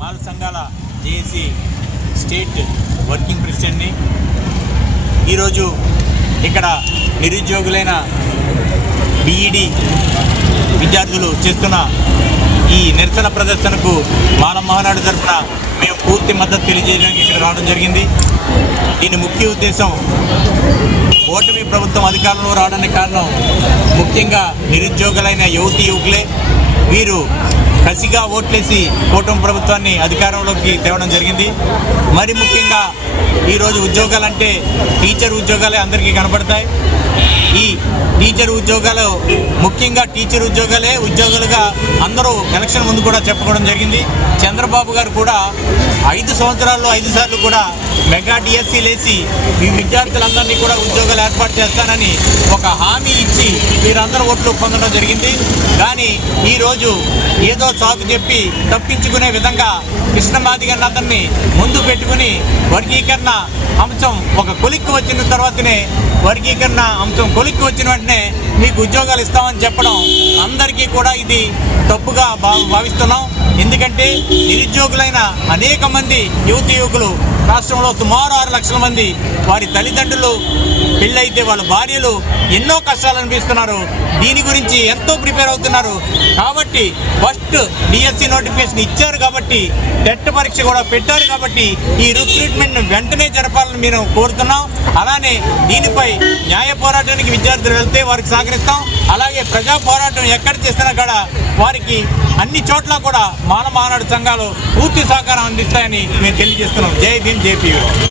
మాల సంఘాల JAC state working ప్రెసిడెంట్ని. ఈరోజు ఇక్కడ నిరుద్యోగులైన బీఈడి విద్యార్థులు చేస్తున్న ఈ నిరసన ప్రదర్శనకు మాల మహానాడు తరఫున మేము పూర్తి మద్దతు తెలియజేయడానికి ఇక్కడ రావడం జరిగింది. దీని ముఖ్య ఉద్దేశం ఓటమి ప్రభుత్వం అధికారంలో రావడానికి కారణం ముఖ్యంగా నిరుద్యోగులైన యువతీ యువకులే. వీరు కసిగా ఓట్లేసి కూటమి ప్రభుత్వాన్ని అధికారంలోకి తేవడం జరిగింది. మరి ముఖ్యంగా ఈరోజు ఉద్యోగాలంటే టీచర్ ఉద్యోగాలే అందరికీ కనపడతాయి. ఈ టీచర్ ఉద్యోగాలు ముఖ్యంగా టీచర్ ఉద్యోగాలే ఉద్యోగులుగా అందరూ ఎలక్షన్ ముందు కూడా చెప్పుకోవడం జరిగింది. చంద్రబాబు గారు కూడా 5 సంవత్సరాల్లో 5 సార్లు కూడా మెగా డిఎస్సీ లేసి ఈ విద్యార్థులందరినీ కూడా ఉద్యోగాలు ఏర్పాటు చేస్తానని ఒక హామీ ఇచ్చి వీరందరూ ఓట్లు పొందడం జరిగింది. కానీ ఈరోజు ఏదో సాకు చెప్పి తప్పించుకునే విధంగా కృష్ణమాదిగన్న అతన్ని ముందు పెట్టుకుని వర్గీకరణ అంశం ఒక కొలిక్కి వచ్చిన తర్వాతనే వర్గీకరణ అంశం కొలిక్కి వచ్చిన వెంటనే మీకు ఉద్యోగాలు ఇస్తామని చెప్పడం అందరికీ కూడా ఇది తప్పుగా భావిస్తున్నాం. ఎందుకంటే నిరుద్యోగులైన అనేక మంది యువతీ యువకులు రాష్ట్రంలో సుమారు 6 లక్షల మంది వారి తల్లిదండ్రులు పెళ్ళైతే వాళ్ళ భార్యలు ఎన్నో కష్టాలు అనిపిస్తున్నారు. దీని గురించి ఎంతో ప్రిపేర్ అవుతున్నారు. కాబట్టి ఫస్ట్ డిఎస్సి నోటిఫికేషన్ ఇచ్చారు కాబట్టి టెట్ పరీక్ష కూడా పెట్టారు కాబట్టి ఈ రిక్రూట్మెంట్ వెంటనే జరపాలని మేము కోరుతున్నాం. అలానే దీనిపై న్యాయ పోరాటానికి విద్యార్థులు వెళ్తే వారికి సహకరిస్తాం. అలాగే ప్రజా పోరాటం ఎక్కడ చేసినా కూడా వారికి అన్ని చోట్ల కూడా మాల మహానాడు సంఘాలు పూర్తి సహకారం అందిస్తాయని మేము తెలియజేస్తున్నాం. జై భీమ్, జై పీవీ.